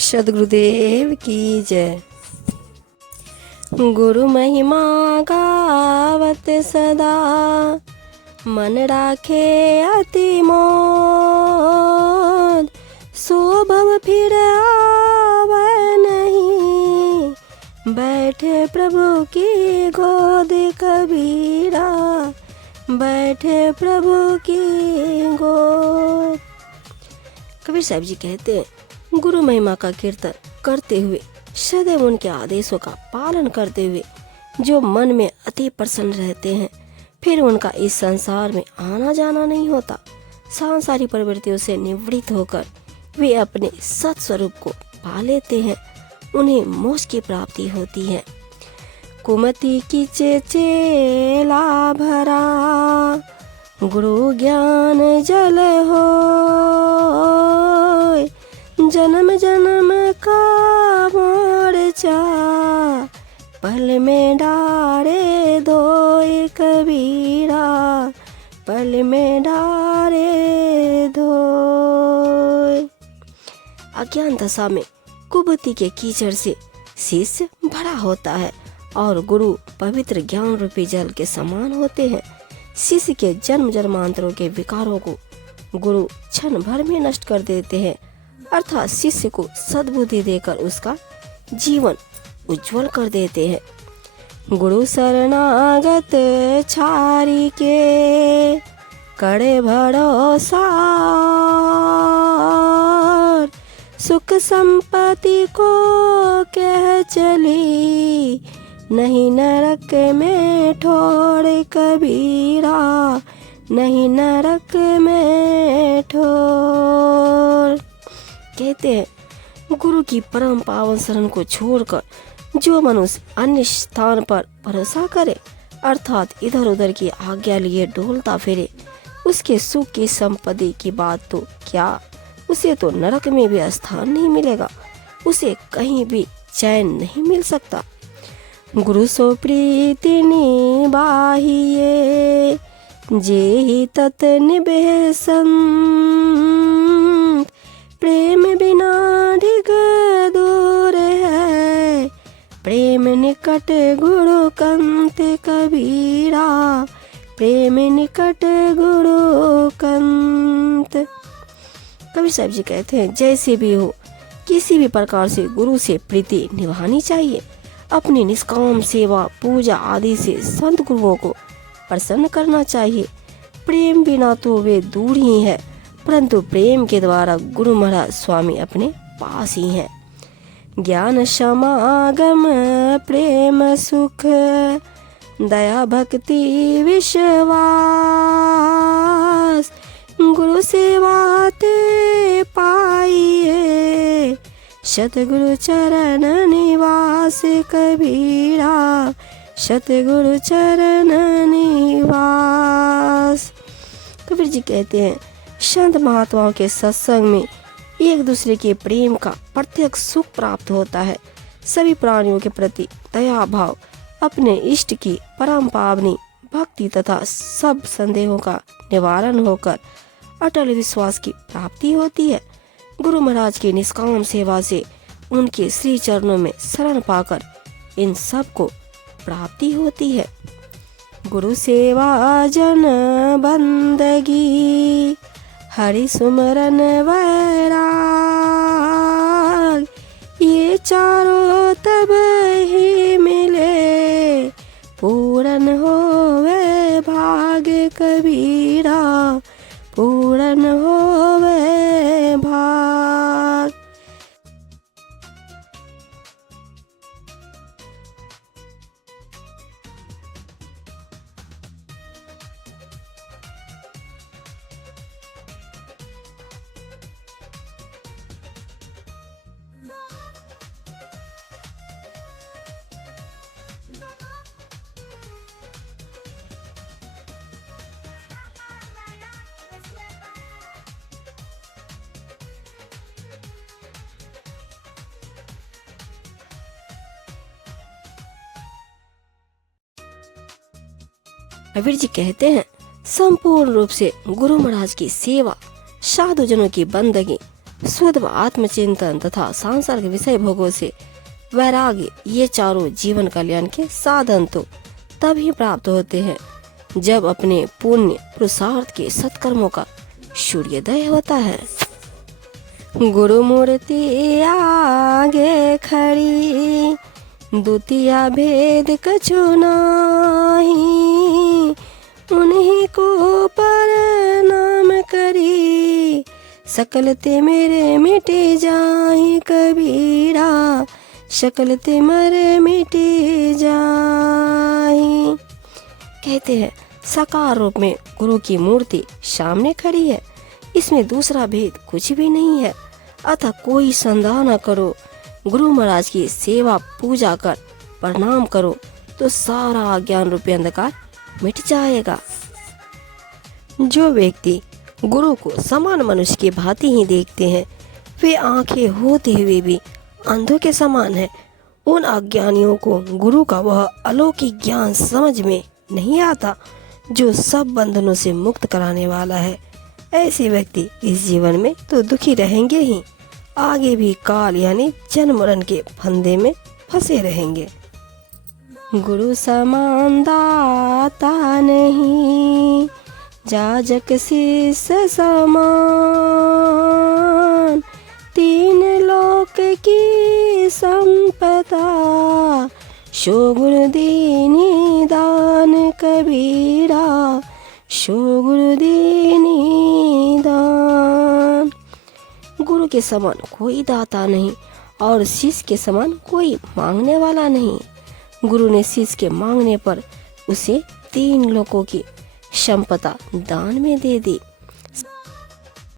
सद्गुरुदेव की जय। गुरु महिमा गावत सदा, मन राखे अति मोद। सो भव फिर आवे नहीं, बैठे प्रभु की गोद कबीरा, बैठे प्रभु की गोद। कबीर साहब जी कहते हैं, गुरु महिमा का कीर्तन करते हुए, सदैव उनके आदेशों का पालन करते हुए जो मन में अति प्रसन्न रहते हैं, फिर उनका इस संसार में आना जाना नहीं होता। सांसारिक प्रवृत्तियों से निवृत्त होकर वे अपने सत स्वरूप को पा लेते हैं, उन्हें मोक्ष की प्राप्ति होती है। कुमति की चेला भरा, गुरु ज्ञान जल हो। जन्म जन्म का मोर्चा, पल में डारे दो कबीरा, पल में डारे दो। अज्ञान दशा में कुबुद्धि के कीचड़ से शिष्य भरा होता है और गुरु पवित्र ज्ञान रूपी जल के समान होते हैं। शिष्य के जन्म जन्मांतरों के विकारों को गुरु क्षण भर में नष्ट कर देते हैं, अर्थात शिष्य को सद्बुद्धि देकर उसका जीवन उज्जवल कर देते हैं। गुरु शरणागत छारी के, कड़े भरोसा, सुख संपत्ति को कह चली, नहीं नरक में ठोर कबीरा, नहीं नरक में ठोर। कहते हैं, गुरु की परम पावन शरण को छोड़कर जो मनुष्य अन्य स्थान पर भरोसा करे, अर्थात इधर उधर की आज्ञा लिए डोलता फिरे, उसके सुख की संपत्ति की बात तो क्या, उसे तो नरक में भी स्थान नहीं मिलेगा, उसे कहीं भी चैन नहीं मिल सकता। गुरु सो प्रीति निबाहिए, जेहि तत निबह संत। प्रेम बिना ढिग दूर है, प्रेम निकट गुरु कंत कबीरा, प्रेम निकट गुरु कंत। कबीर साहब जी कहते हैं, जैसे भी हो किसी भी प्रकार से गुरु से प्रीति निभानी चाहिए। अपनी निष्काम सेवा पूजा आदि से संत गुरुओं को प्रसन्न करना चाहिए। प्रेम बिना तो वे दूर ही है, परंतु प्रेम के द्वारा गुरु महाराज स्वामी अपने पास ही हैं। ज्ञान समागम प्रेम सुख, दया भक्ति विश्वास। गुरु सेवा ते पाइए, सतगुरु चरण निवास कबीरा, सतगुरु चरण निवास। कबीर जी कहते हैं, संत महात्माओं के सत्संग में एक दूसरे के प्रेम का प्रत्यक्ष सुख प्राप्त होता है। सभी प्राणियों के प्रति दया भाव, अपने इष्ट की परम पावनी भक्ति तथा सब संदेहों का निवारण होकर अटल विश्वास की प्राप्ति होती है। गुरु महाराज की निष्काम सेवा से उनके श्री चरणों में शरण पाकर इन सब को प्राप्ति होती है। गुरु सेवा जन बंदगी, हरि सुमरन वैराग। ये चारों तब ही मिले, पूरन होवे भाग कबीरा, पूरन होवे भाग। कबीर जी कहते हैं, संपूर्ण रूप से गुरु महाराज की सेवा, साधु जनों की बंदगी शुद्ध आत्मचिंतन तथा सांसारिक विषय भोगों से वैराग्य, ये चारों जीवन कल्याण के साधन तो तभी प्राप्त होते हैं जब अपने पुण्य पुरुषार्थ के सत्कर्मों का सूर्योदय होता है। गुरु मूर्ति आगे खड़ी, द्वितीय भेद कछु नाही, उन्हीं को प्रणाम करी, सकल ते मेरे मिटे जाहि कबीरा, सकल ते मरे मिटे जाहि। कहते हैं साकार रूप में गुरु की मूर्ति सामने खड़ी है, इसमें दूसरा भेद कुछ भी नहीं है, अतः कोई संदेह न करो। गुरु महाराज की सेवा पूजा कर प्रणाम करो तो सारा अज्ञान रूपी अंधकार मिट जाएगा। जो व्यक्ति गुरु को समान मनुष्य की भांति ही देखते हैं, वे आंखें होते हुए भी अंधों के समान है। उन अज्ञानियों को गुरु का वह अलौकिक ज्ञान समझ में नहीं आता जो सब बंधनों से मुक्त कराने वाला है। ऐसे व्यक्ति इस जीवन में तो दुखी रहेंगे ही, आगे भी काल यानी जन्म मरण के फंदे में फंसे रहेंगे। गुरु समान दाता नहीं, जाजक शिष्य समान, तीन लोक की संपदा, शो गुरु दीनी दान कबीरा, शो गुरु दीनी दान। गुरु के समान कोई दाता नहीं और शिष्य के समान कोई मांगने वाला नहीं। गुरु ने शिष्य के मांगने पर उसे 3 लोकों की संपदा दान में दे दी।